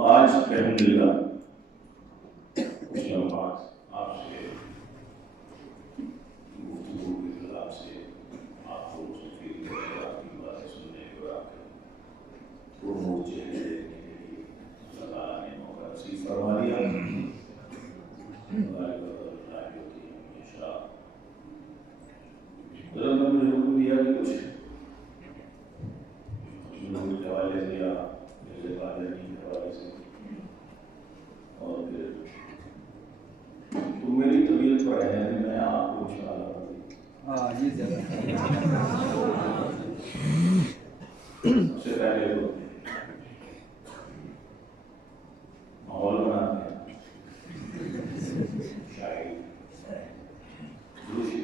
آج الحمدللہ کچھ لمحات آپ سے گفتگو کے خلاف سے آپ کو مستفید کرنے آپ کی باتیں سننے اور آپ کے پرنور چہرے دیکھنے کے لیے اللہ تعالیٰ نے موقع نصیب فرما دیا. حضرت نے مجھے حکم دیا کہ کچھ کے حوالے سے یا میرے والدین کے حوالے سے اور پھر تو میری طبیعت پر ہے کہ میں آپ کو انشاءاللہ سب سے پہلے تو ماحول بناتے ہیں شاعری دوسری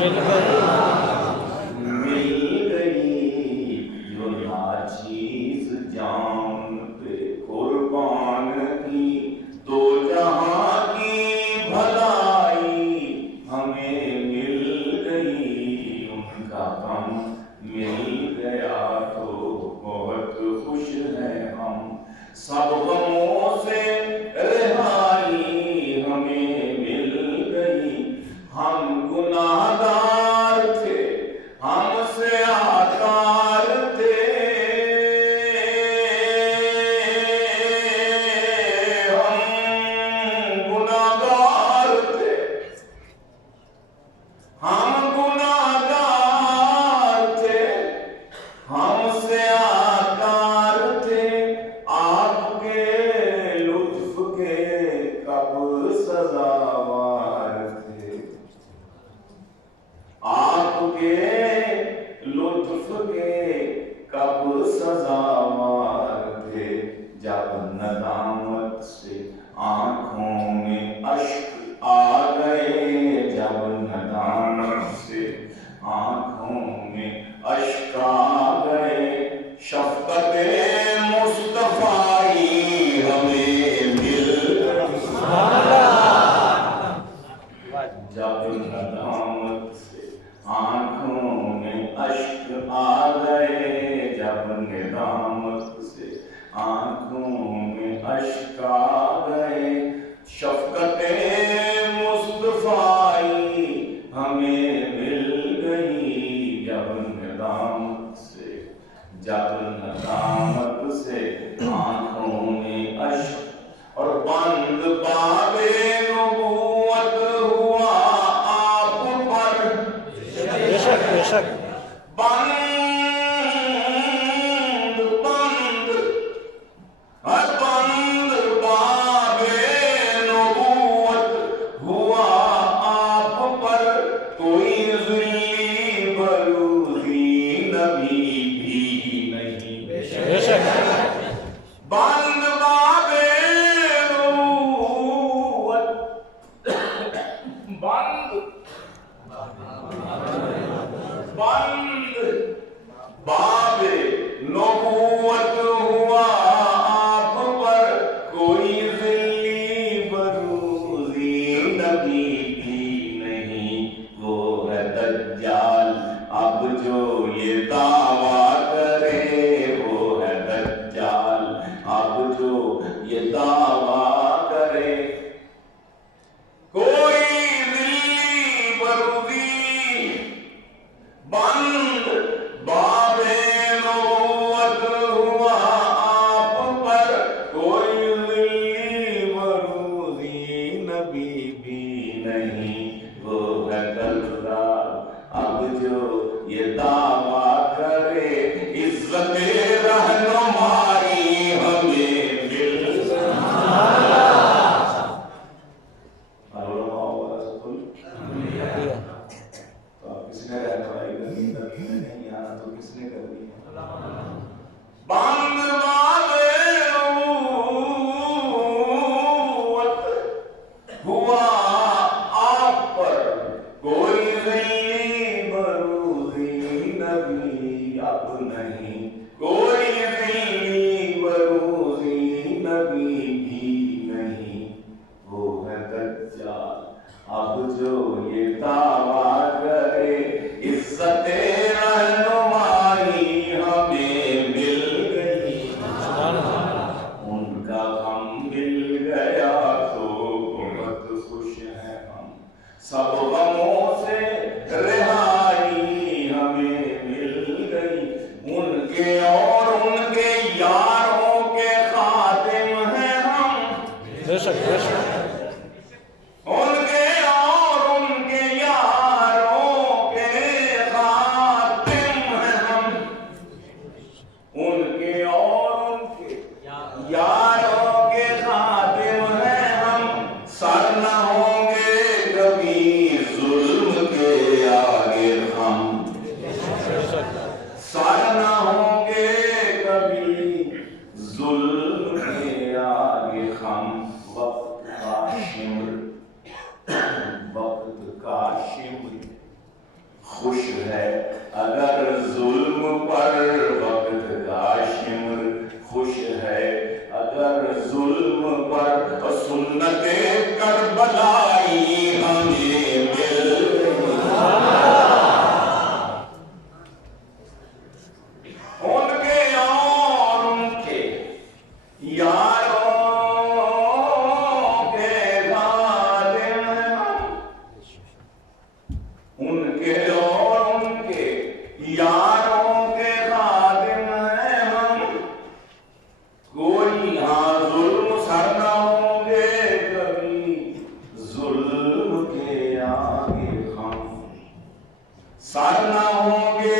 مل گئی جو ناچیز جان پہ قربان کی، دو جہاں کی بھلائی ہمیں مل گئی، ان کا غم مل گیا تو بہت خوش ہیں ہم، سب غموں سے رہائی ہمیں مل گئی، ہم گناہگار تھے، ہم سے آکار تھے، ہم گناہگار تھے، ہم گناہگار تھے، ہم سے آکار تھے، آپ کے لطف کے کب سزاوار تھے، آپ کے لطف کے کب سزاوار تھے، جب ندامت سے آنکھوں میں اشک آ گئے، جب ندامت سے آنکھوں میں اشک آ گئے، شفقت مصطفی ہمیں مل گئی، جب ندامت سے آنکھوں میں اشک آ گئے، جب ندامت سے آنکھوں میں اشک آ گئے، شفقت مصطفی ہمیں مل گئی، جب ندامت سے آنکھوں میں اشک، اور بند باب نبوت ہوا آپ پر، بے شک بے شک بند باب نبوت ہوا آپ پر، کوئی ذلی بروزی نبی بھی نہیں، بے شک بند باب نبوت، بند باب نبوت ہوا آپ پر، کوئی ذلی بروزی نبی بھی نہیں، وہ ہے دجال اب جو یہ دعویٰ کرے، وہ ہے دجال اب جو یہ دعویٰ کرے، کوئی ذلی بروزی، بند باب نبوت ہوا آپ پر، کوئی ذلی بروزی نبی بھی نہیں، وہ ہے دجال اب جو یہ دعویٰ کرے، عزت رہنمائی ہمیں مل کس نے رہنمائی کرنی، نبی نے نہیں آنا تو کس نے کرنی ہے، بند باب نبوت ہوا آپ پر، کوئی ذلی بروزی نبی اب نہیں، کوئی ذلی بروزی نبی بھی نہیں، وہ ہے دجال اب جو یہ دعویٰ کرے، عزت رہنمائی ہمیں مل گئی، خوش ہے اگر ظلم پر وقت کا شمر خوش ہے اگر ظلم پر سنت کربلائی ہمیں مل ان کے اور ان کے یاروں کے خادم ان کے اور ان کے یاروں کے خادم ہیں ہم کوئی یہاں ظلم سر نہ ہوں گے کبھی ظلم کے آگے ہم سر نہ ہوں گے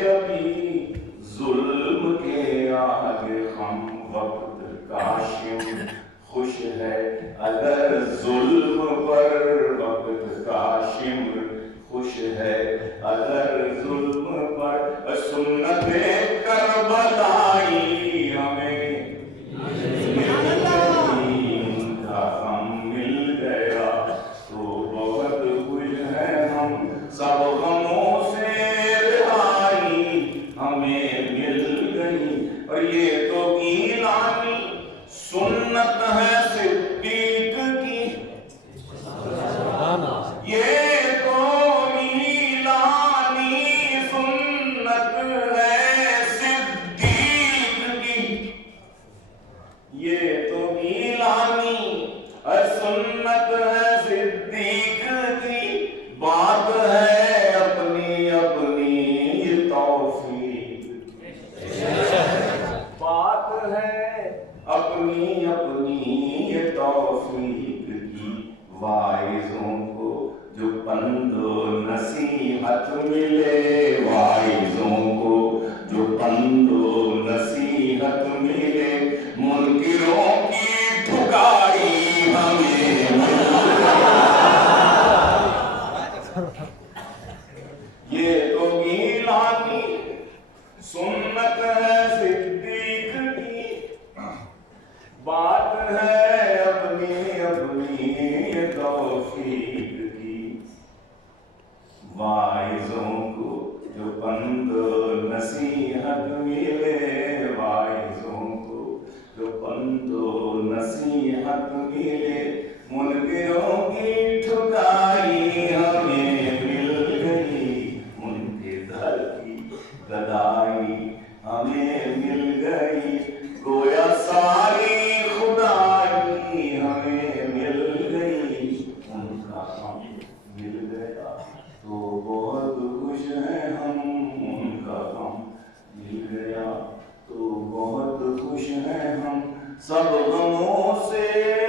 کبھی ظلم کے آگے ہم وقت کاشم خوش ہے اگر ظلم پر وقت کاشم خوش ہے اگر ظلم پر سنت کربلائی ہمیں ان کا غم مل گیا تو بہت خوش ہیں ہم سب غموں سے رہائی ہمیں مل گئی اور یہ تو گیلانی سنت ہے صدیق کی یہ تو گیلانی سنت ہے صدیق کی یہ تو گیلانی سنت ہے صدیق کی بات ہے اپنی اپنی توفیق بات ہے اپنی اپنی توفیق کی واعظوں کو جو پند و نصیحت ملے واعظوں کو جو پند و نصیحت ملے منکروں کی ٹھکائی ہمیں یہ تو گیلانی سنت ہے صدیق کی بات ہے اپنی اپنی توفیق کی واعظوں کو جو پند و نصیحت ملے واعظوں کو جو پند و نصیحت ملے منکروں کی ٹھکائی ہمیں مل گئی ان کے در کی گدائی ہمیں مل گئی گویا ساری خدائی ہمیں مل گئی ان کا غم مل گیا تو بہت خوش ہیں ہم ان کا غم مل گیا تو بہت خوش ہیں ہم سب غموں سے